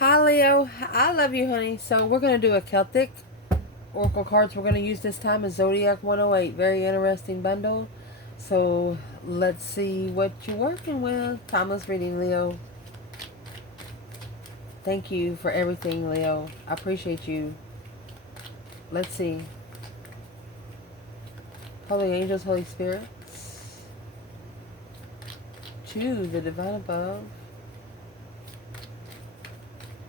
Hi Leo, I love you honey. So we're going to do a Celtic Oracle cards we're going to use this time is Zodiac 108. Very interesting bundle. So let's see what you're working with. Timeless reading, Leo. Thank you for everything, Leo. I appreciate you. Let's see. Holy angels, Holy spirits. 2, the divine above.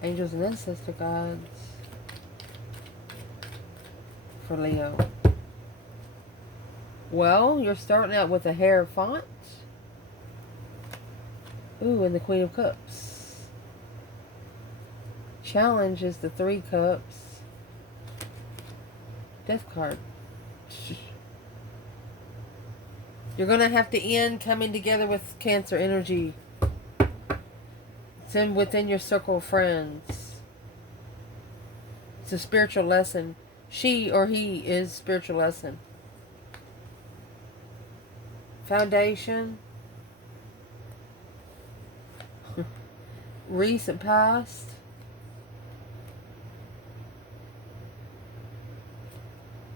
Angels and ancestor gods. For Leo. Well, you're starting out with a Hierophant. Ooh, and the Queen of Cups. Challenge is the 3 Cups. Death card. You're going to have to end coming together with Cancer energy. It's within your circle of friends. It's a spiritual lesson. She or he is spiritual lesson. Foundation. Recent past.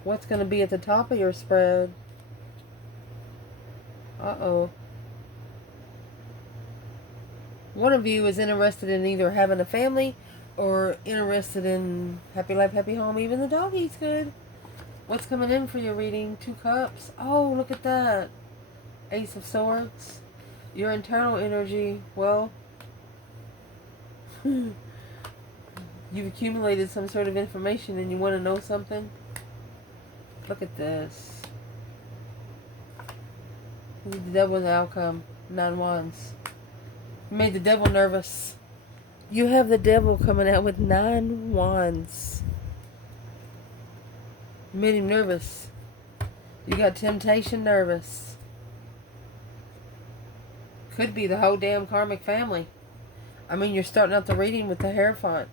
What's going to be at the top of your spread? Uh-oh. One of you is interested in either having a family or interested in happy life, happy home. Even the doggy's good. What's coming in for your reading? 2 cups. Oh, look at that. Ace of Swords. Your internal energy. Well, you've accumulated some sort of information and you want to know something. Look at this. The devil's outcome. 9 wands. You made the devil nervous. You have the devil coming out with 9 wands. You made him nervous. You got temptation nervous. Could be the whole damn karmic family. I mean, you're starting out the reading with the Hierophant.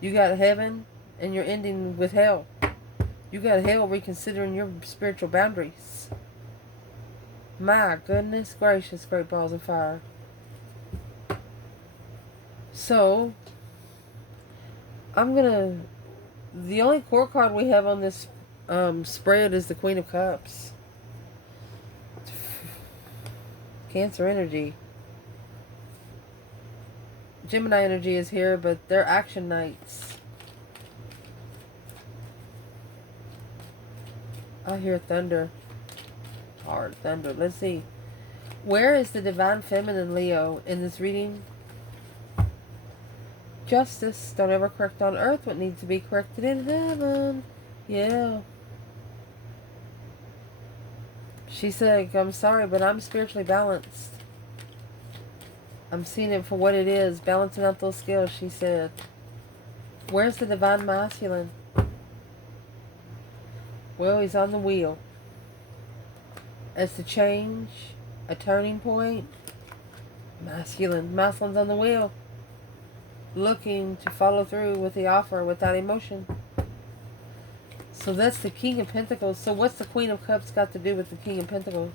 You got heaven and you're ending with hell. You got hell reconsidering your spiritual boundaries. My goodness gracious, great balls of fire. So, I'm gonna... The only court card we have on this spread is the Queen of Cups. Cancer energy. Gemini energy is here, but they're action knights. I hear thunder. Hard thunder. Let's see. Where is the divine feminine, Leo, in this reading? Justice. Don't ever correct on earth what needs to be corrected in heaven. Yeah. She said, I'm sorry, but I'm spiritually balanced. I'm seeing it for what it is. Balancing out those scales, she said. Where's the divine masculine? Well, he's on the wheel. As to change, a turning point. Masculine. Masculine's on the wheel. Looking to follow through with the offer without emotion. So that's the King of Pentacles. So what's the Queen of Cups got to do with the King of Pentacles?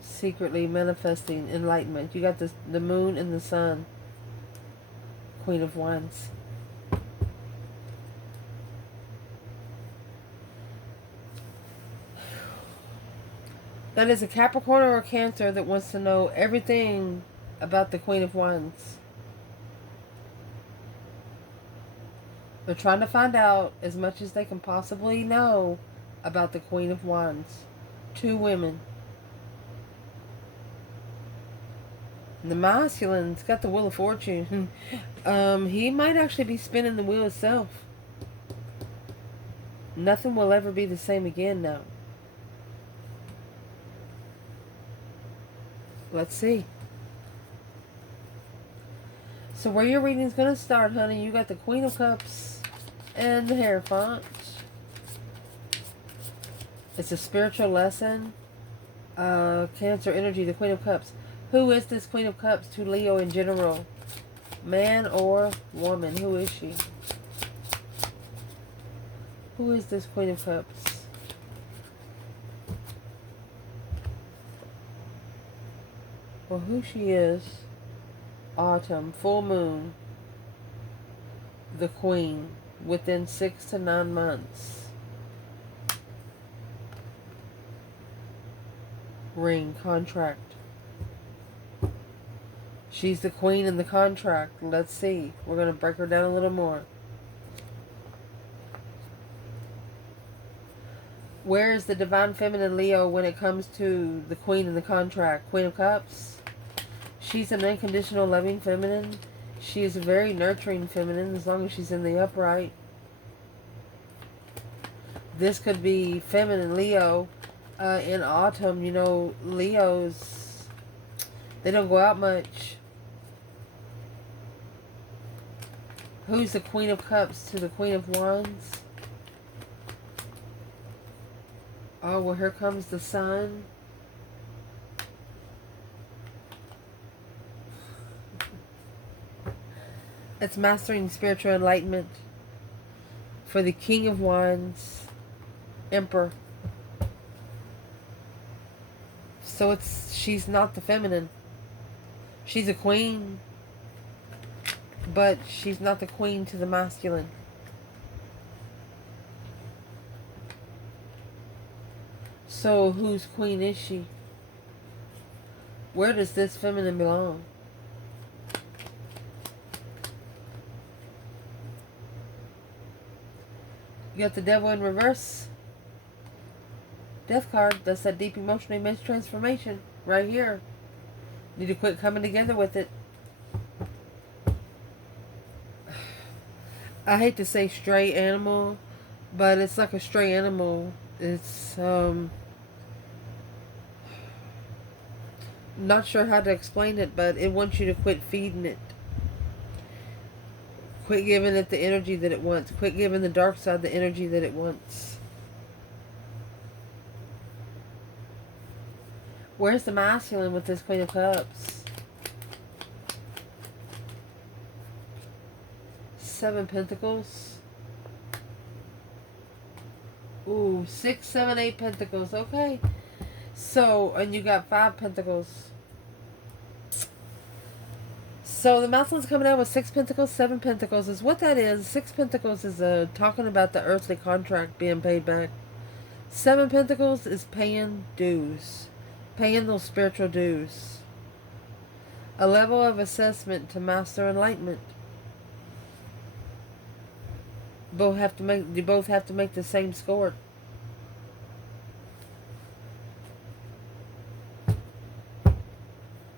Secretly manifesting enlightenment. You got the moon and the sun. Queen of Wands. That is a Capricorn or a Cancer that wants to know everything about the Queen of Wands. They're trying to find out as much as they can possibly know about the Queen of Wands. 2 women. And the masculine's got the Wheel of Fortune. He might actually be spinning the wheel itself. Nothing will ever be the same again now. Let's see. So where your reading's going to start, honey, you got the Queen of Cups and the Hierophant. It's a spiritual lesson. Cancer energy, the Queen of Cups. Who is this Queen of Cups to Leo in general? Man or woman? Who is she? Who is this Queen of Cups? Well, who she is. Autumn. Full moon. The Queen. Within 6 to 9 months. Ring. Contract. She's the Queen in the contract. Let's see. We're going to break her down a little more. Where is the Divine Feminine Leo when it comes to the Queen in the contract? Queen of Cups. She's an unconditional loving feminine. She is a very nurturing feminine as long as she's in the upright. This could be feminine Leo in autumn. You know, Leos, they don't go out much. Who's the Queen of Cups to the Queen of Wands? Oh, well, here comes the Sun. It's mastering spiritual enlightenment for the King of Wands, Emperor. So she's not the feminine. She's a queen, but she's not the queen to the masculine. So whose queen is she? Where does this feminine belong? You got the Devil in reverse. Death card. That's that deep emotional image transformation right here. Need to quit coming together with it. I hate to say stray animal, but it's like a stray animal. It's not sure how to explain it, but it wants you to quit feeding it. Quit giving it the energy that it wants. Quit giving the dark side the energy that it wants. Where's the masculine with this Queen of Cups? 7 Pentacles. Ooh, 6, 7, 8 Pentacles. Okay. So, and you got 5 Pentacles. So the masculine's coming out with 6 Pentacles, 7 Pentacles is what that is. 6 Pentacles is talking about the earthly contract being paid back. 7 Pentacles is paying dues. Paying those spiritual dues. A level of assessment to master enlightenment. You both have to make the same score.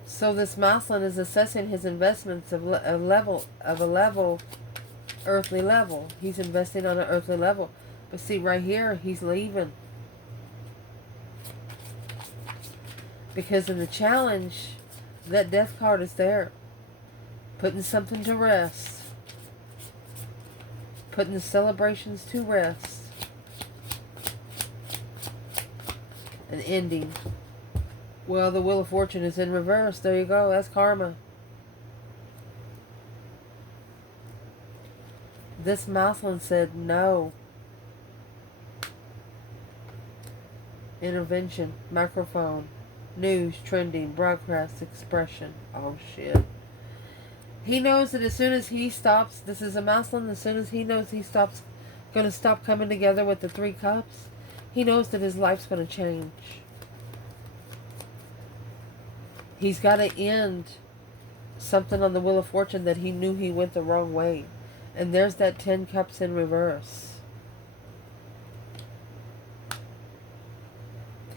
So this masculine is assessing his investments of a level, earthly level. He's investing on an earthly level. But see, right here, he's leaving. Because in the challenge, that death card is there. Putting something to rest. Putting the celebrations to rest. An ending. Well, the Wheel of Fortune is in reverse. There you go. That's karma. This masculine said no. Intervention. Microphone. News. Trending. Broadcast. Expression. Oh, shit. He knows that as soon as he stops, this is a masculine, as soon as he knows he stops, going to stop coming together with the 3 cups, he knows that his life's going to change. He's got to end something on the Wheel of Fortune that he knew he went the wrong way. And there's that 10 cups in reverse.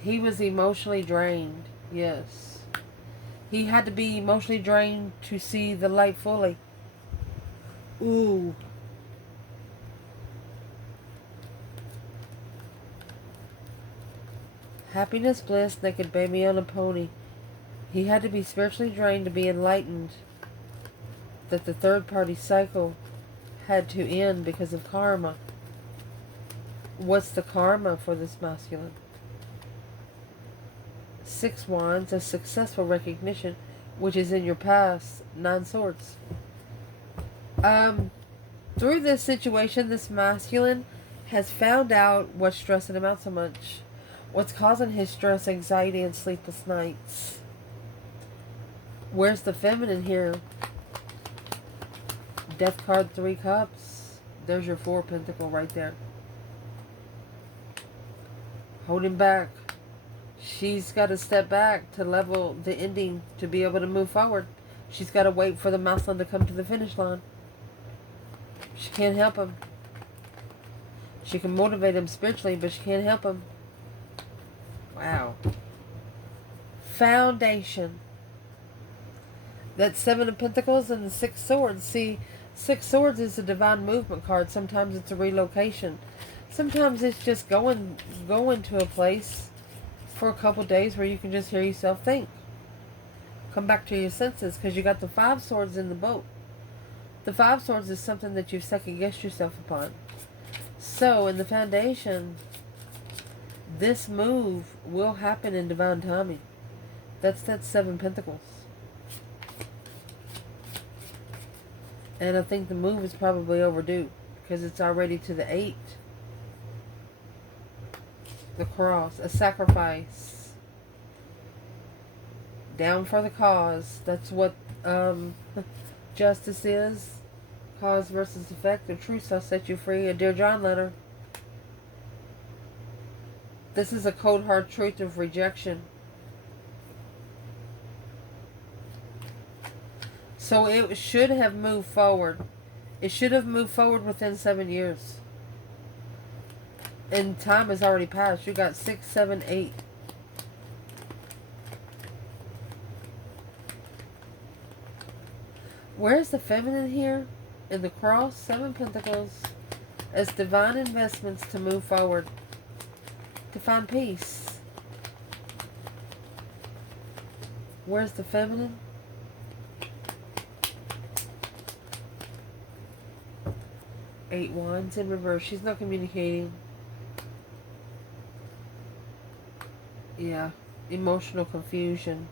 He was emotionally drained. Yes. He had to be emotionally drained to see the light fully. Ooh. Happiness, bliss, naked baby on a pony. He had to be spiritually drained to be enlightened that the third party cycle had to end because of karma. What's the karma for this masculine? 6 Wands, a successful recognition, which is in your past. 9 Swords. Through this situation, this masculine has found out what's stressing him out so much. What's causing his stress, anxiety, and sleepless nights. Where's the feminine here? Death card, 3 cups. There's your 4 pentacle right there. Holding back. She's got to step back to level the ending to be able to move forward. She's got to wait for the masculine to come to the finish line. She can't help him. She can motivate him spiritually, but she can't help him. Wow. Foundation. That 7 of Pentacles and the 6 Swords. See, 6 Swords is a divine movement card. Sometimes it's a relocation. Sometimes it's just going to a place for a couple days where you can just hear yourself think. Come back to your senses, because you got the 5 Swords in the boat. The 5 Swords is something that you've second-guessed yourself upon. So, in the foundation, this move will happen in divine timing. That's that 7 Pentacles. And I think the move is probably overdue, because it's already to the 8. The cross, a sacrifice. Down for the cause. That's what justice is. Cause versus effect. The truth shall set you free. A Dear John letter. This is a cold hard truth of rejection. So it should have moved forward. It should have moved forward within 7 years. And time has already passed. You got 6, 7, 8. Where's the feminine here? In the cross, 7 Pentacles. As divine investments to move forward. To find peace. Where's the feminine? Eight Wands in reverse. She's not communicating. Yeah. Emotional confusion.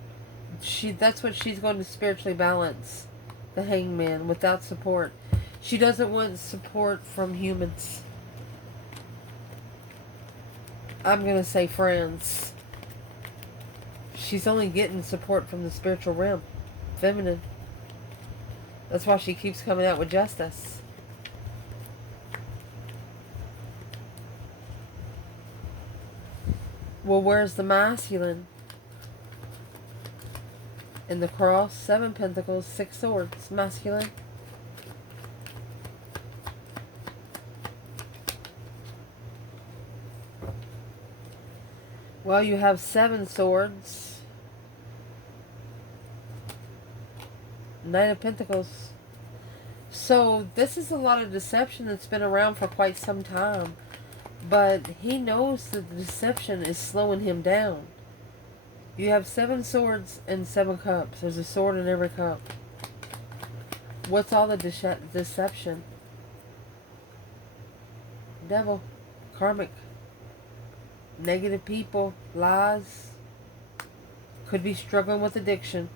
That's what she's going to spiritually balance. The Hangman. Without support. She doesn't want support from humans. I'm going to say friends. She's only getting support from the spiritual realm. Feminine. That's why she keeps coming out with justice. Well, where's the masculine? In the cross, 7 Pentacles, 6 Swords. Masculine. Well, you have 7 Swords. Knight of Pentacles. So, this is a lot of deception that's been around for quite some time. But he knows that the deception is slowing him down. You have 7 Swords and 7 Cups. There's a sword in every cup. What's all the deception? Devil. Karmic. Negative people. Lies. Could be struggling with addiction.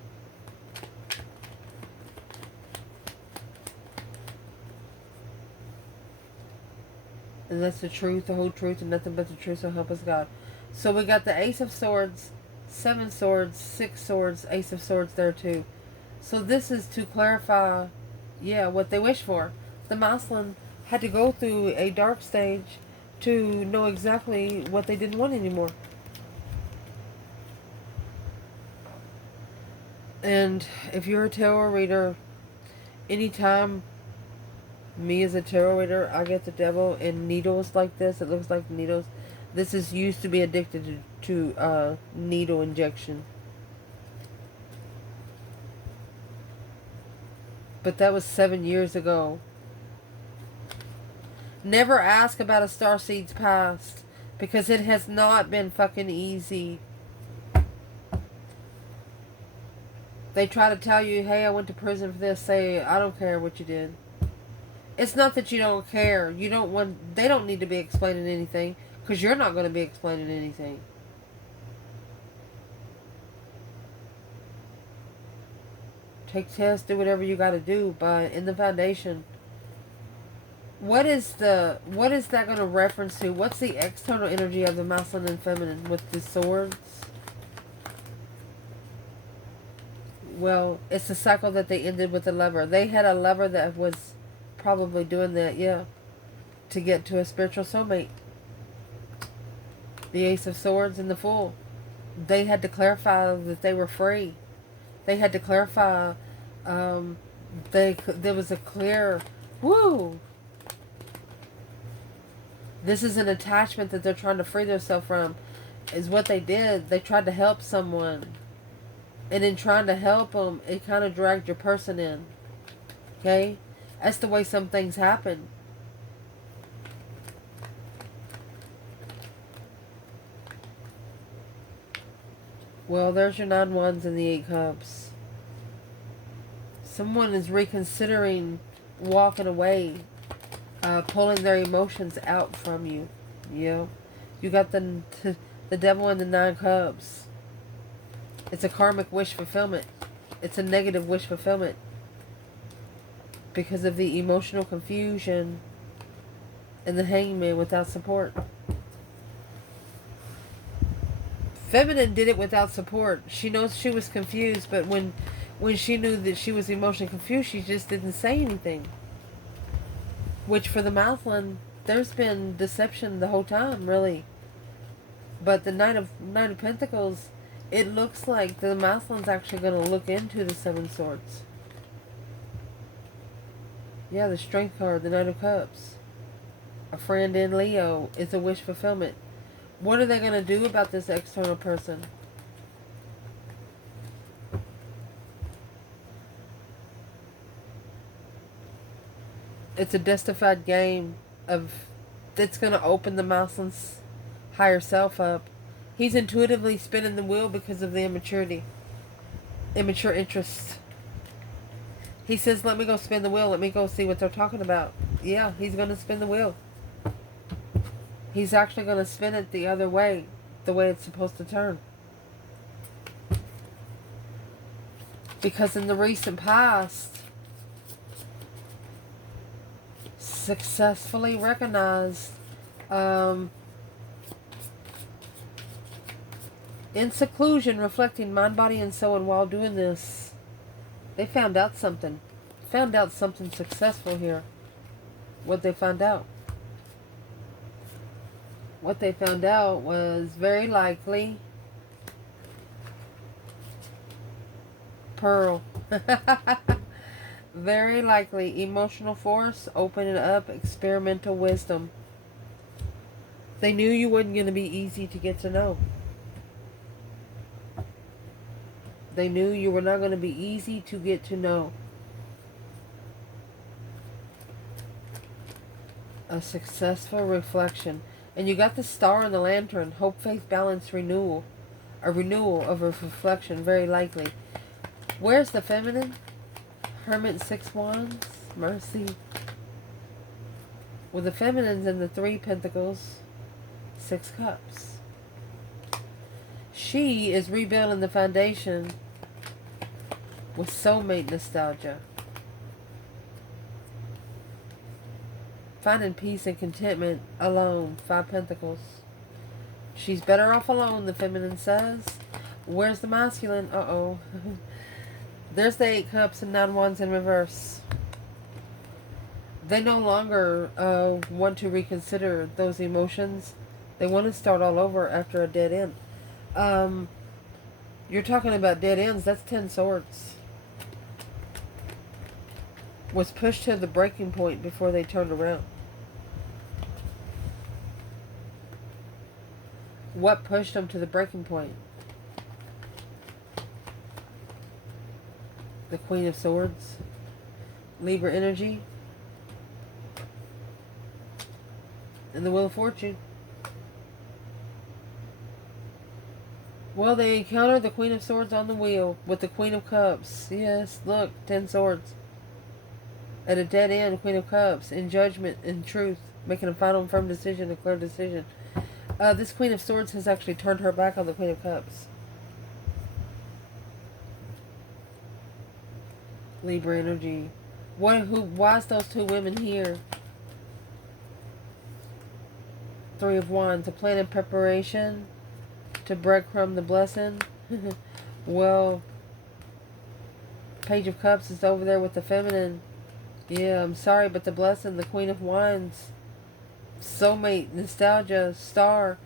And that's the truth, the whole truth, and nothing but the truth, so help us God. So we got the Ace of Swords, 7 Swords, 6 Swords, Ace of Swords there too. So this is to clarify, yeah, what they wish for. The masculine had to go through a dark stage to know exactly what they didn't want anymore. And if you're a tarot reader, anytime me as a tarot reader, I get the devil in needles like this. It looks like needles. This is used to be addicted to needle injection. But that was 7 years ago. Never ask about a starseed's past, because it has not been fucking easy. They try to tell you, hey, I went to prison for this. Say, I don't care what you did. It's not that you don't care. You don't want. They don't need to be explaining anything, because you're not going to be explaining anything. Take tests, do whatever you got to do, but in the foundation, what is that going to reference to? What's the external energy of the masculine and feminine with the swords? Well, it's the cycle that they ended with the lover. They had a lover that was probably doing that, yeah, to get to a spiritual soulmate. The Ace of Swords and the Fool. They had to clarify that they were free. They had to clarify. There was a clear, woo. This is an attachment that they're trying to free themselves from. Is what they did. They tried to help someone, and in trying to help them, it kind of dragged your person in. Okay, that's the way some things happen. Well, there's your 9 wands and the 8 cups. Someone is reconsidering walking away, pulling their emotions out from you. You got the devil and the 9 cups. It's a karmic wish fulfillment. It's a negative wish fulfillment because of the emotional confusion and the hangman without support. Feminine did it without support. She knows she was confused, but when she knew that she was emotionally confused, she just didn't say anything. Which for the masculine, there's been deception the whole time, really. But the Knight of Pentacles, it looks like the masculine's actually going to look into the 7 swords. Yeah, the Strength card, the Knight of Cups. A friend in Leo is a wish fulfillment. What are they going to do about this external person? It's a justified game of that's going to open the masculine's higher self up. He's intuitively spinning the wheel because of the immature interest. He says, let me go spin the wheel. Let me go see what they're talking about. Yeah, he's going to spin the wheel. He's actually going to spin it the other way, the way it's supposed to turn. Because in the recent past, successfully recognized in seclusion, reflecting mind, body, and soul, and while doing this, they found out something. Found out something successful here. What they found out? What they found out was very likely Pearl. Very likely emotional force, opening up, experimental wisdom. They knew you wasn't going to be easy to get to know. They knew you were not going to be easy to get to know. A successful reflection. And you got the star and the lantern. Hope, faith, balance, renewal. A renewal of a reflection, very likely. Where's the feminine? Hermit, 6 wands. Mercy. With the feminines and the 3 pentacles. 6 cups. She is rebuilding the foundation with soulmate nostalgia. Finding peace and contentment alone. 5 pentacles. She's better off alone, the feminine says. Where's the masculine? Uh-oh. There's the 8 cups and 9 wands in reverse. They no longer want to reconsider those emotions. They want to start all over after a dead end. You're talking about dead ends. That's 10 swords. Was pushed to the breaking point before they turned around. What pushed them to the breaking point? The Queen of Swords. Libra energy. And the Wheel of Fortune. Well, they encountered the Queen of Swords on the wheel with the Queen of Cups. Yes, look, 10 swords. At a dead end, Queen of Cups. In judgment, in truth. Making a final and firm decision, a clear decision. This Queen of Swords has actually turned her back on the Queen of Cups. Libra energy. Why is those 2 women here? 3 of Wands. A plan and preparation to breadcrumb the blessing. Well, Page of Cups is over there with the feminine. Yeah, I'm sorry, but the blessing, the Queen of Wands, soulmate, nostalgia, star.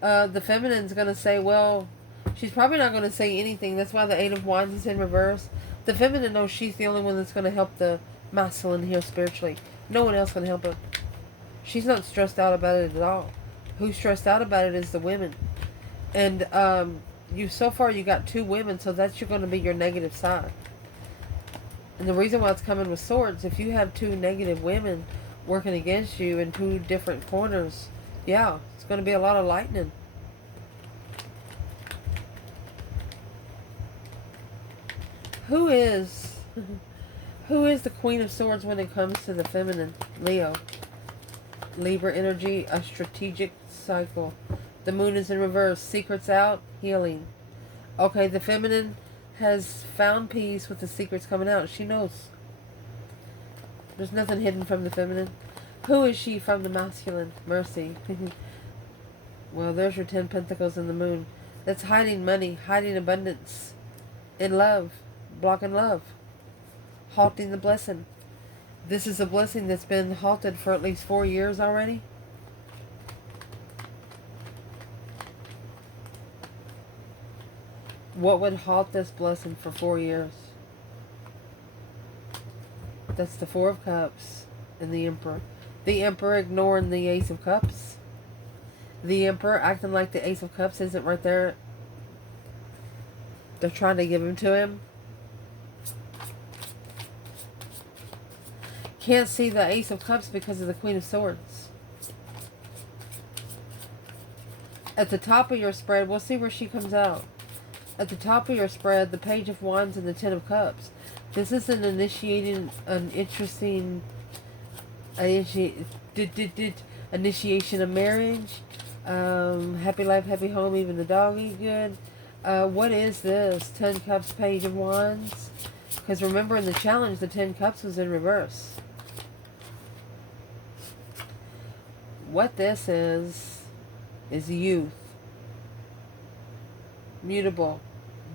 The feminine's going to say, well, she's probably not going to say anything. That's why the Eight of Wands is in reverse. The feminine knows she's the only one that's going to help the masculine here spiritually. No one else can help her. She's not stressed out about it at all. Who's stressed out about it is the women. And so far you got 2 women, so that's going to be your negative side. And the reason why it's coming with swords, if you have 2 negative women working against you in 2 different corners, yeah, it's going to be a lot of lightning. Who is the Queen of Swords when it comes to the feminine? Leo. Libra energy, a strategic cycle. The moon is in reverse. Secrets out, healing. Okay, the feminine has found peace with the secrets coming out. She knows. There's nothing hidden from the feminine. Who is she from the masculine? Mercy. Well, there's your 10 Pentacles in the moon. That's hiding money, hiding abundance. In love. Blocking love. Halting the blessing. This is a blessing that's been halted for at least 4 years already. What would halt this blessing for 4 years? That's the 4 of Cups and the Emperor. The Emperor ignoring the Ace of Cups. The Emperor acting like the Ace of Cups isn't right there. They're trying to give him to him. Can't see the Ace of Cups because of the Queen of Swords. At the top of your spread, we'll see where she comes out. At the top of your spread, the Page of Wands and the 10 of Cups. This is an interesting initiation of marriage. Happy life, happy home, even the dog eat good. What is this? 10 Cups, Page of Wands. Because remember in the challenge, the 10 Cups was in reverse. What this is youth. Mutable.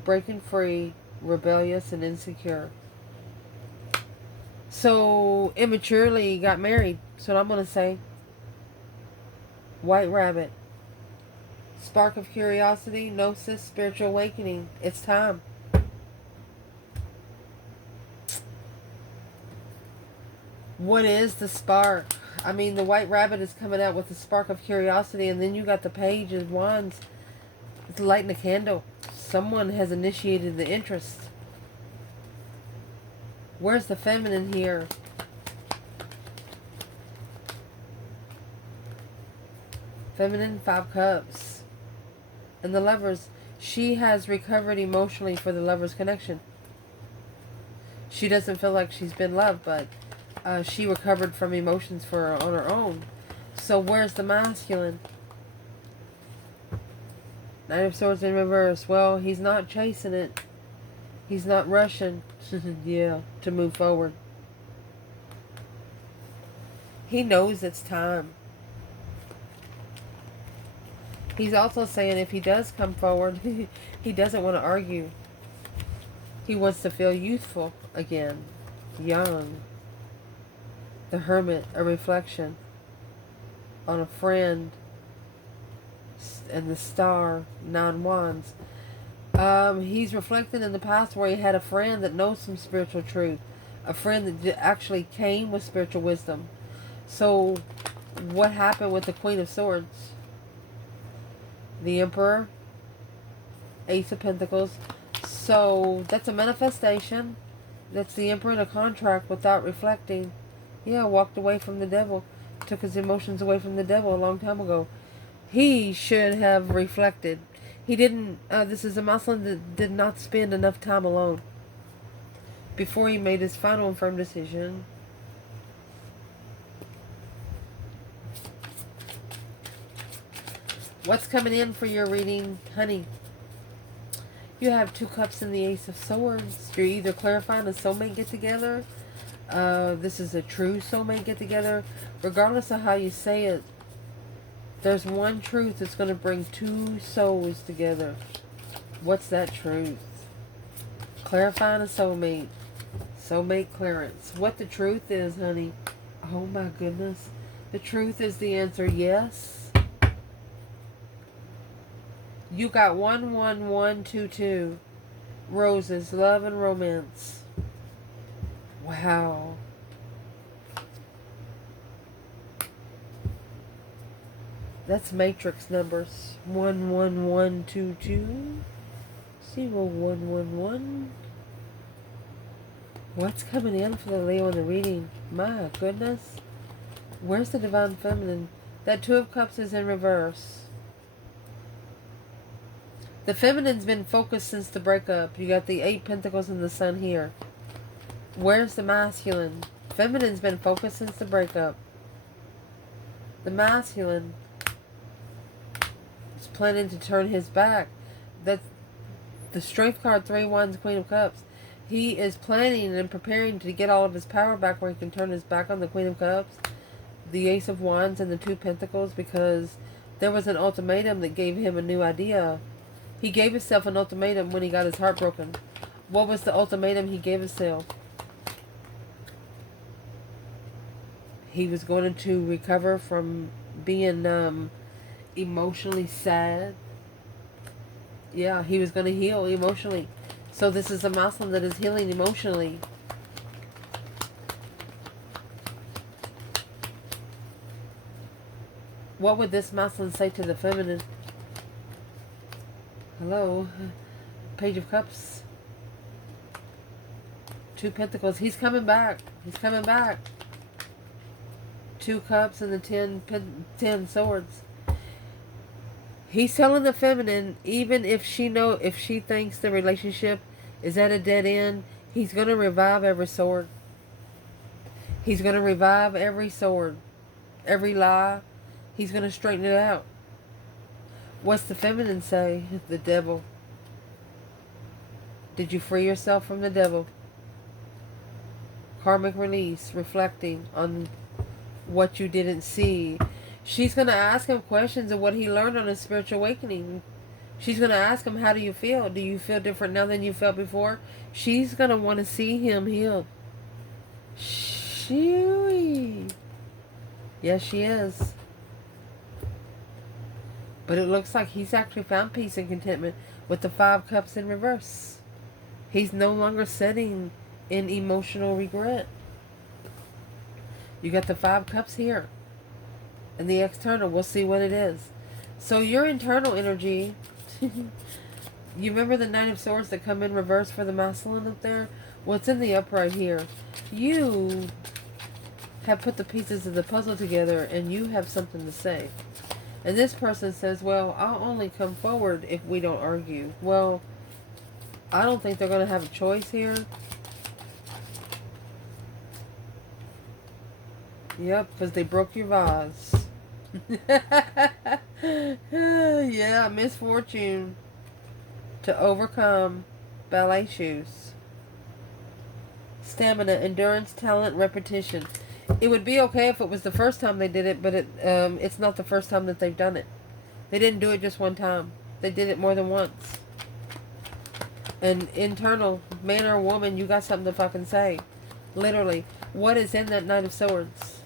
Breaking free. Rebellious and insecure. So, immaturely got married. That's what I'm going to say. White Rabbit. Spark of curiosity. Gnosis. Spiritual awakening. It's time. What is the spark? I mean, the White Rabbit is coming out with the spark of curiosity, and then you got the Page of Wands. It's lighting a candle. Someone has initiated the interest. Where's the feminine here? Feminine, 5 Cups. And the Lovers. She has recovered emotionally for the Lovers connection. She doesn't feel like she's been loved, but she recovered from emotions on her own. So where's the masculine? Knight of Swords in reverse. Well, he's not chasing it. He's not rushing. Yeah, to move forward. He knows it's time. He's also saying if he does come forward, he doesn't want to argue. He wants to feel youthful again. Young. The Hermit, a reflection on a friend, and the Star, 9 Wands. He's reflecting in the past where he had a friend that knows some spiritual truth, a friend that actually came with spiritual wisdom. So, what happened with the Queen of Swords? The Emperor, Ace of Pentacles. So, that's a manifestation. That's the Emperor in a contract without reflecting. Yeah, walked away from the devil. Took his emotions away from the devil a long time ago. He should have reflected. He didn't. This is a Muslim that did not spend enough time alone before he made his final and firm decision. What's coming in for your reading, honey? You have 2 Cups and the Ace of Swords. You're either clarifying a soulmate get-together. This is a true soulmate get-together. Regardless of how you say it, there's one truth that's going to bring 2 souls together. What's that truth? Clarifying a soulmate. Soulmate clearance. What the truth is, honey. Oh my goodness. The truth is the answer, yes. You got 11122. Roses, love and romance. Wow. That's matrix numbers. 11122. 0111. What's coming in for the Leo in the reading? My goodness. Where's the Divine Feminine? That Two of Cups is in reverse. The Feminine's been focused since the breakup. You got the 8 Pentacles and the Sun here. Where's the Masculine? Feminine's been focused since the breakup. The Masculine is planning to turn his back. That's the Strength card, 3 Wands, Queen of Cups. He is planning and preparing to get all of his power back where he can turn his back on the Queen of Cups, the Ace of Wands, and the 2 Pentacles, because there was an ultimatum that gave him a new idea. He gave himself an ultimatum when he got his heart broken. What was the ultimatum he gave himself? He was going to recover from being emotionally sad. Yeah, he was going to heal emotionally. So this is a Muslim that is healing emotionally. What would this Muslim say to the Feminine? Hello? Page of Cups. 2 Pentacles. He's coming back. He's coming back. 2 Cups and the 10 Swords. He's telling the Feminine, even if she thinks the relationship is at a dead end, he's going to revive every sword. He's going to revive every sword. Every lie. He's going to straighten it out. What's the Feminine say? The Devil. Did you free yourself from the Devil? Karmic release, reflecting on what you didn't see. She's going to ask him questions of what he learned on his spiritual awakening. She's going to ask him, how do you feel? Do you feel different now than you felt before? She's going to want to see him healed. Shoo-wee. Yes, she is. But it looks like he's actually found peace and contentment with the 5 Cups in reverse. He's no longer sitting in emotional regret. You got the 5 Cups here. And the external, we'll see what it is. So your internal energy, you remember the 9 of Swords that come in reverse for the masculine up there? Well, it's in the upright here. You have put the pieces of the puzzle together and you have something to say. And this person says, well, I'll only come forward if we don't argue. Well, I don't think they're going to have a choice here. Yep, because they broke your vase. Yeah, misfortune to overcome. Ballet shoes. Stamina, endurance, talent, repetition. It would be okay if it was the first time they did it, but it's not the first time that they've done it. They didn't do it just one time. They did it more than once. And internal, man or woman, you got something to fucking say. Literally. What is in that 9 of Swords?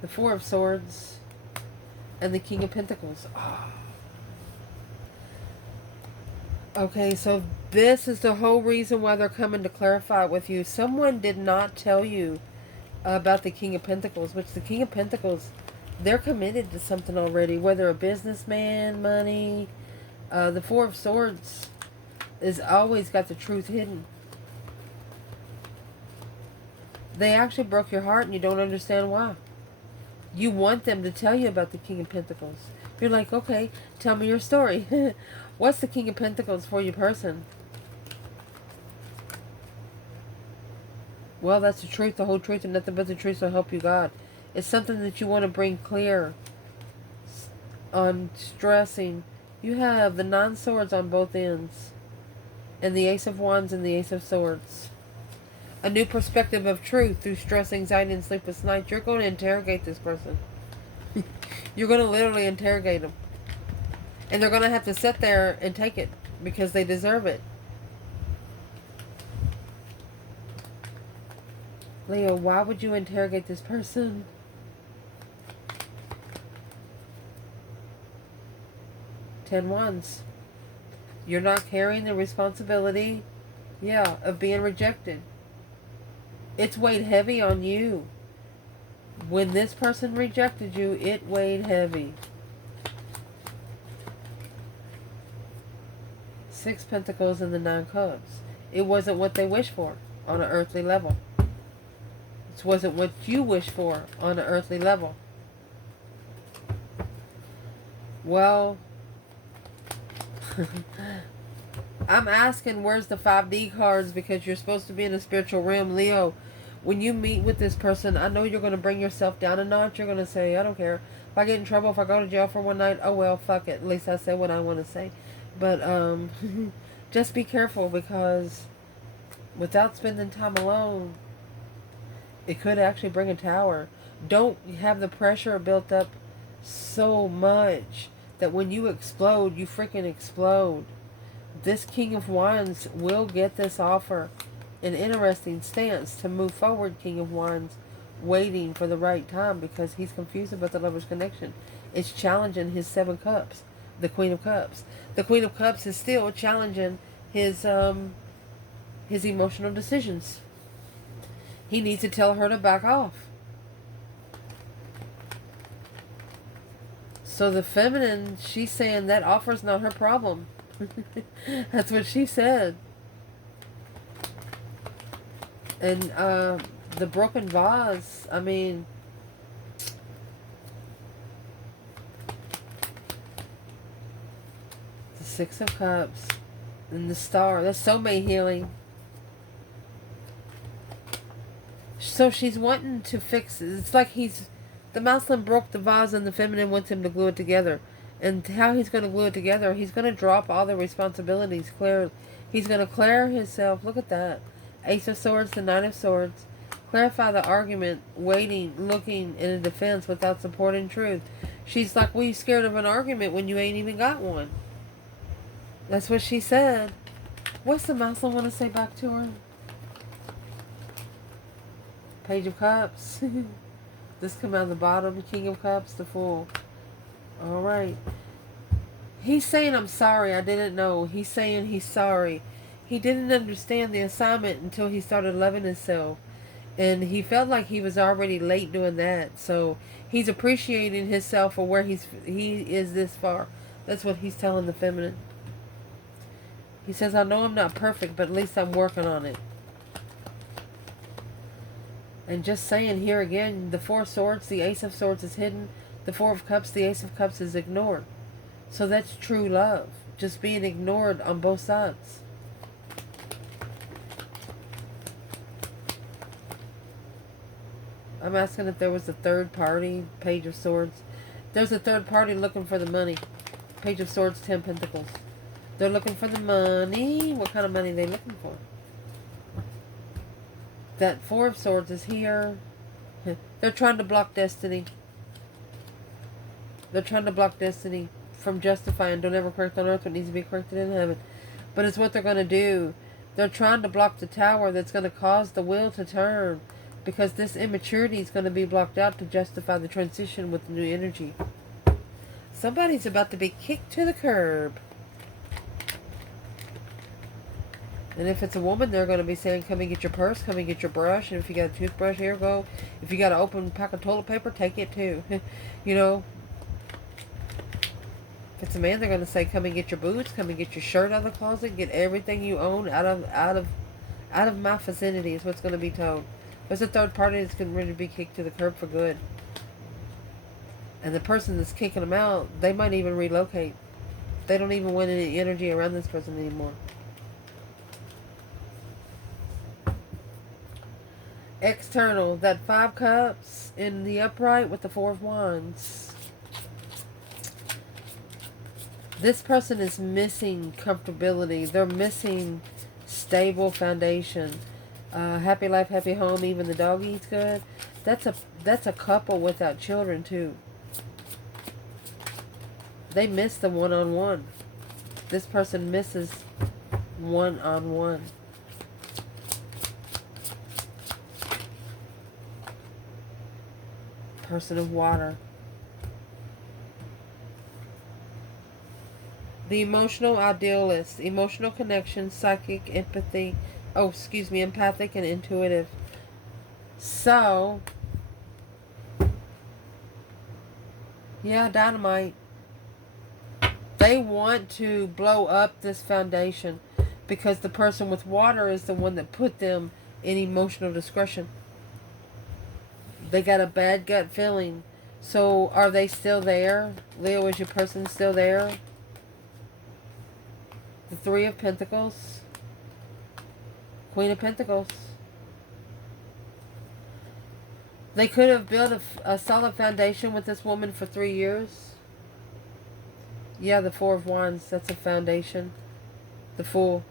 The 4 of Swords and the King of Pentacles. Oh. Okay, so this is the whole reason why they're coming to clarify it with you. Someone did not tell you about the King of Pentacles, which the King of Pentacles, they're committed to something already, whether a businessman, money. The 4 of Swords is always got the truth hidden. They actually broke your heart and you don't understand why. You want them to tell you about the King of Pentacles. You're like, okay, tell me your story. What's the King of Pentacles for your person? Well, that's the truth, the whole truth, and nothing but the truth, so help you God. It's something that you want to bring clear on stressing. You have the 9 swords on both ends. And the Ace of Wands and the Ace of Swords. A new perspective of truth through stress, anxiety, and sleepless nights. You're going to interrogate this person. You're going to literally interrogate them. And they're going to have to sit there and take it because they deserve it. Leo, why would you interrogate this person? Ten Wands. You're not carrying the responsibility, yeah, of being rejected. It's weighed heavy on you. When this person rejected you, it weighed heavy. Six Pentacles and the Nine Cups. It wasn't what they wished for on an earthly level. It wasn't what you wished for on an earthly level. Well, I'm asking where's the 5D cards, because you're supposed to be in the spiritual realm, Leo. When you meet with this person, I know you're going to bring yourself down a notch. You're going to say, I don't care. If I get in trouble, if I go to jail for one night, oh well, fuck it. At least I say what I want to say. But just be careful, because without spending time alone, it could actually bring a tower. Don't have the pressure built up so much that when you explode, you freaking explode. This King of Wands will get this offer. An interesting stance to move forward, King of Wands, waiting for the right time, because he's confused about the Lover's connection. It's challenging his Seven Cups, the Queen of Cups. The Queen of Cups is still challenging his emotional decisions. He needs to tell her to back off. So the feminine, she's saying that offer's not her problem. That's what she said. And the broken vase, I mean, the Six of Cups and the Star, that's soulmate healing. So she's wanting to fix it. It's like the masculine broke the vase and the feminine wants him to glue it together. And how he's going to glue it together, he's going to drop all the responsibilities. He's going to clear himself. Look at that. Ace of Swords, the Nine of Swords. Clarify the argument, waiting, looking in a defense without supporting truth. She's like, well, you scared of an argument when you ain't even got one. That's what she said. What's the masculine want to say back to her? Page of Cups. This come out of the bottom. King of Cups, the Fool. Alright. He's saying, I'm sorry, I didn't know. He's saying he's sorry. He didn't understand the assignment until he started loving himself. And he felt like he was already late doing that. So he's appreciating himself for where he is this far. That's what he's telling the feminine. He says, I know I'm not perfect, but at least I'm working on it. And just saying here again, the Four of Swords, the Ace of Swords is hidden. The Four of Cups, the Ace of Cups is ignored. So that's true love. Just being ignored on both sides. I'm asking if there was a third party. Page of Swords. There's a third party looking for the money. Page of Swords, 10 Pentacles. They're looking for the money. What kind of money are they looking for? That Four of Swords is here. They're trying to block destiny. They're trying to block destiny from justifying. Don't ever correct on earth what needs to be corrected in heaven. But it's what they're going to do. They're trying to block the tower that's going to cause the wheel to turn. Because this immaturity is going to be blocked out to justify the transition with the new energy. Somebody's about to be kicked to the curb. And if it's a woman, they're going to be saying, come and get your purse, come and get your brush. And if you got a toothbrush, here go. If you got an open pack of toilet paper, take it too. You know. If it's a man, they're going to say, come and get your boots, come and get your shirt out of the closet, get everything you own out of my vicinity is what's going to be told. There's a third party that's going to be kicked to the curb for good. And the person that's kicking them out, they might even relocate. They don't even want any energy around this person anymore. External, that 5 Cups in the upright with the 4 of Wands. This person is missing comfortability. They're missing stable foundation. Happy life, happy home, even the dog eats good. That's a couple without children too. They miss the one-on-one. This person misses one-on-one. Person of water. The emotional idealist. Emotional connection, psychic, empathy. Oh, excuse me, empathic and intuitive. So, yeah, dynamite. They want to blow up this foundation because the person with water is the one that put them in emotional discretion. They got a bad gut feeling. So are they still there? Leo, is your person still there? The Three of Pentacles. Queen of Pentacles. They could have built a solid foundation with this woman for 3 years. Yeah, the Four of Wands. That's a foundation. The Fool.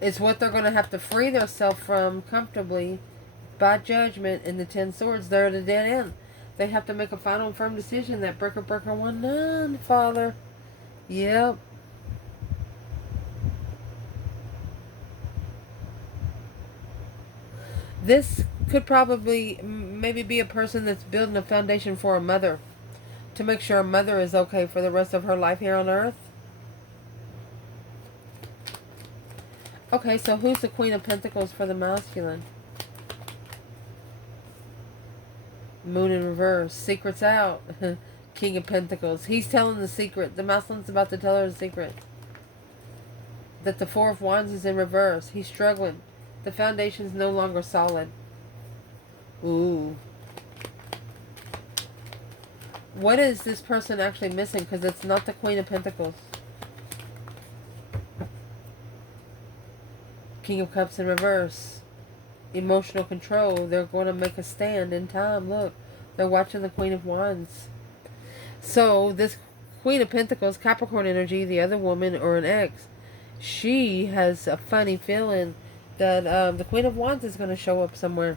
It's what they're going to have to free themselves from comfortably by judgment in the Ten Swords. They're at a dead end. They have to make a final and firm decision. That breaker 1-9, Father. Yep. This could probably maybe be a person that's building a foundation for a mother. To make sure a mother is okay for the rest of her life here on Earth. Okay, so who's the Queen of Pentacles for the masculine? Moon in reverse. Secret's out. King of Pentacles. He's telling the secret. The masculine's about to tell her the secret. That the Four of Wands is in reverse. He's struggling. The foundation's no longer solid. Ooh. What is this person actually missing? Because it's not the Queen of Pentacles. King of Cups in reverse. Emotional control. They're going to make a stand in time. Look. They're watching the Queen of Wands. So, this Queen of Pentacles, Capricorn energy, the other woman or an ex, she has a funny feeling that the Queen of Wands is going to show up somewhere.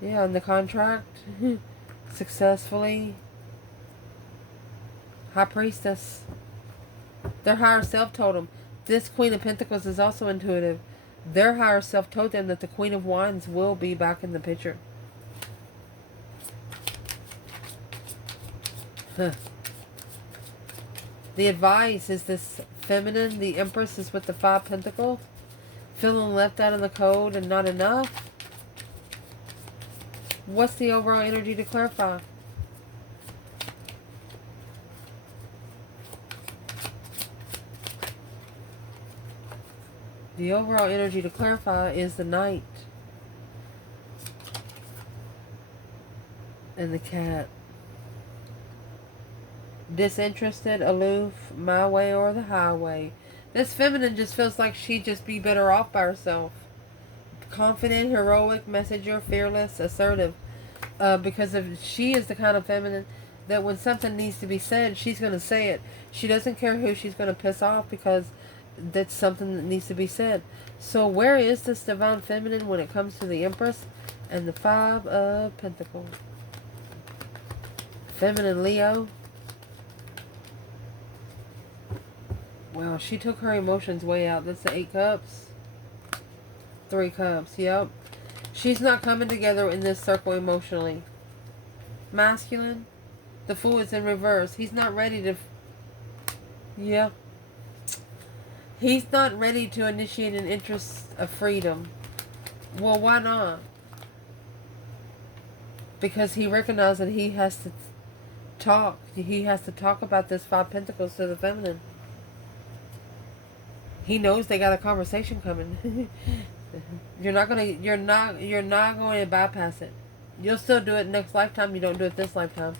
Yeah, in the contract. Successfully. High Priestess. Their higher self told them. This Queen of Pentacles is also intuitive. Their higher self told them that the Queen of Wands will be back in the picture. Huh. The advice is this feminine. The Empress is with the Five Pentacles. Feeling left out in the cold and not enough. What's the overall energy to clarify? The overall energy to clarify is the Knight. And the Cat. Disinterested, aloof, my way or the highway. This feminine just feels like she'd just be better off by herself. Confident, heroic, messenger, fearless, assertive. Because she is the kind of feminine that when something needs to be said, she's going to say it. She doesn't care who she's going to piss off because that's something that needs to be said. So where is this divine feminine when it comes to the Empress and the Five of Pentacles? Feminine Leo. Well, she took her emotions way out. That's the 8 Cups. 3 Cups, yep. She's not coming together in this circle emotionally. Masculine. The Fool is in reverse. He's not ready to... Yeah. He's not ready to initiate an interest of freedom. Well, why not? Because he recognizes that he has to talk. He has to talk about this Five Pentacles to the feminine. He knows they got a conversation coming. You're not going to bypass it. You'll still do it next lifetime. You don't do it this lifetime.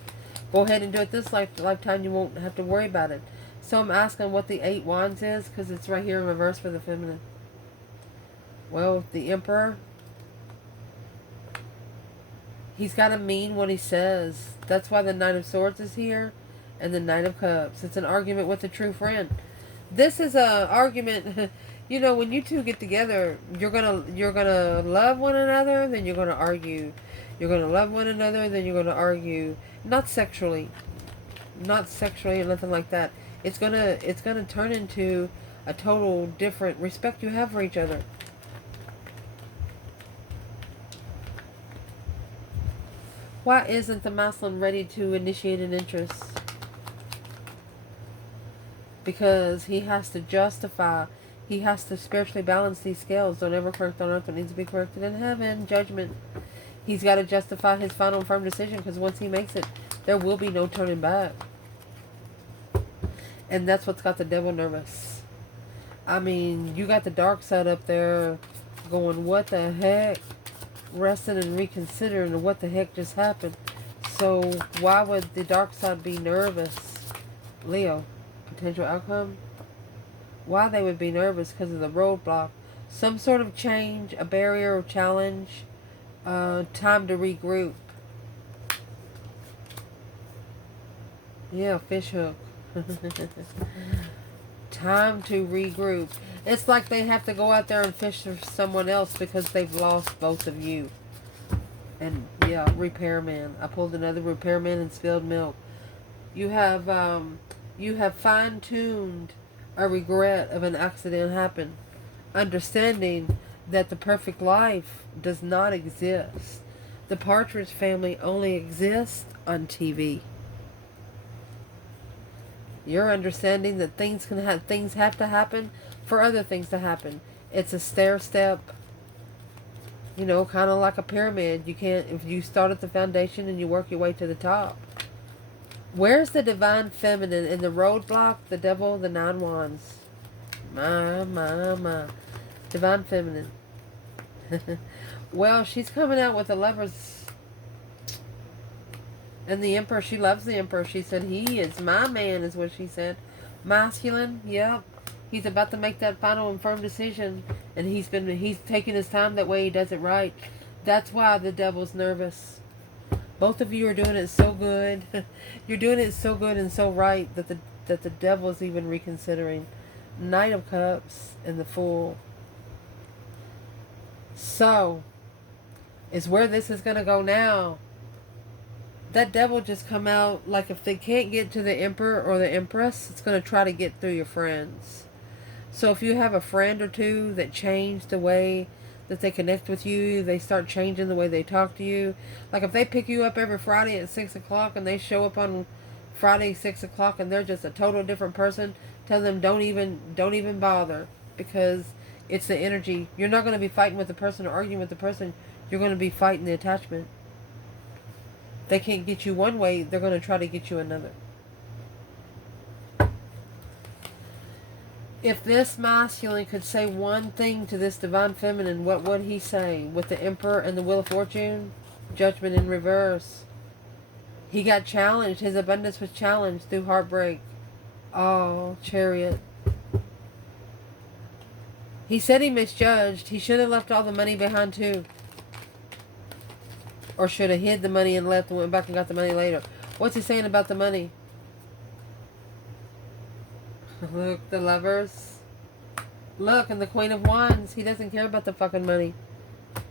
Go ahead and do it this lifetime. You won't have to worry about it. So I'm asking what the 8 Wands is, because it's right here in reverse for the feminine. Well, the Emperor, he's got to mean what he says. That's why the Knight of Swords is here and the Knight of Cups. It's an argument with a true friend. This is a argument. You know, when you two get together, you're gonna love one another, then you're gonna argue. You're gonna love one another, then you're gonna argue. Not sexually, not sexually or nothing like that. It's gonna turn into a total different respect you have for each other. Why isn't the masculine ready to initiate an interest? Because he has to justify, he has to spiritually balance these scales. Don't ever correct on earth what needs to be corrected in heaven. Judgment. He's got to justify his final and firm decision, because once he makes it, there will be no turning back. And that's what's got the devil nervous. I mean, you got the dark side up there going, what the heck? Resting and reconsidering what the heck just happened. So why would the dark side be nervous? Leo, potential outcome? Why they would be nervous? Because of the roadblock. Some sort of change, a barrier or challenge. Time to regroup. Yeah, fish hook. Time to regroup. It's like they have to go out there and fish for someone else because they've lost both of you. And yeah, repairman. I pulled another repairman and spilled milk. You have fine-tuned a regret of an accident happened, understanding that the perfect life does not exist. The Partridge Family only exists on TV. You're understanding that things have to happen for other things to happen. It's a stair step, you know, kind of like a pyramid. You can't, if you start at the foundation and you work your way to the top. Where's the divine feminine in the roadblock? The devil, the 9 wands. My. Divine feminine. Well, she's coming out with the lovers. And the Emperor, she loves the Emperor. She said, he is my man, is what she said. Masculine, yep. He's about to make that final and firm decision. And he's taking his time, that way he does it right. That's why the devil's nervous. Both of you are doing it so good. You're doing it so good and so right that the devil's even reconsidering. Knight of Cups and the Fool. So, is where this is going to go now. That devil just come out, like if they can't get to the Emperor or the Empress, it's going to try to get through your friends. So if you have a friend or two that change the way that they connect with you, they start changing the way they talk to you. Like if they pick you up every Friday at 6 o'clock and they show up on Friday 6 o'clock and they're just a total different person, tell them don't even bother, because it's the energy. You're not going to be fighting with the person or arguing with the person. You're going to be fighting the attachment. They can't get you one way, they're going to try to get you another. If this masculine could say one thing to this divine feminine, what would he say? With the Emperor and the Wheel of Fortune, Judgment in reverse. He got challenged. His abundance was challenged through heartbreak. Oh, Chariot. He said he misjudged. He should have left all the money behind too. Or should have hid the money and left and went back and got the money later. What's he saying about the money? Look, the Lovers. Look, and the Queen of Wands. He doesn't care about the fucking money.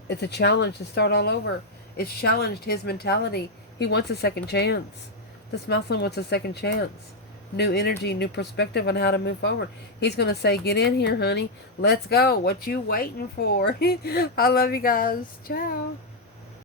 It's a challenge to start all over. It's challenged his mentality. He wants a second chance. This masculine wants a second chance. New energy, new perspective on how to move forward. He's going to say, get in here, honey. Let's go. What you waiting for? I love you guys. Ciao.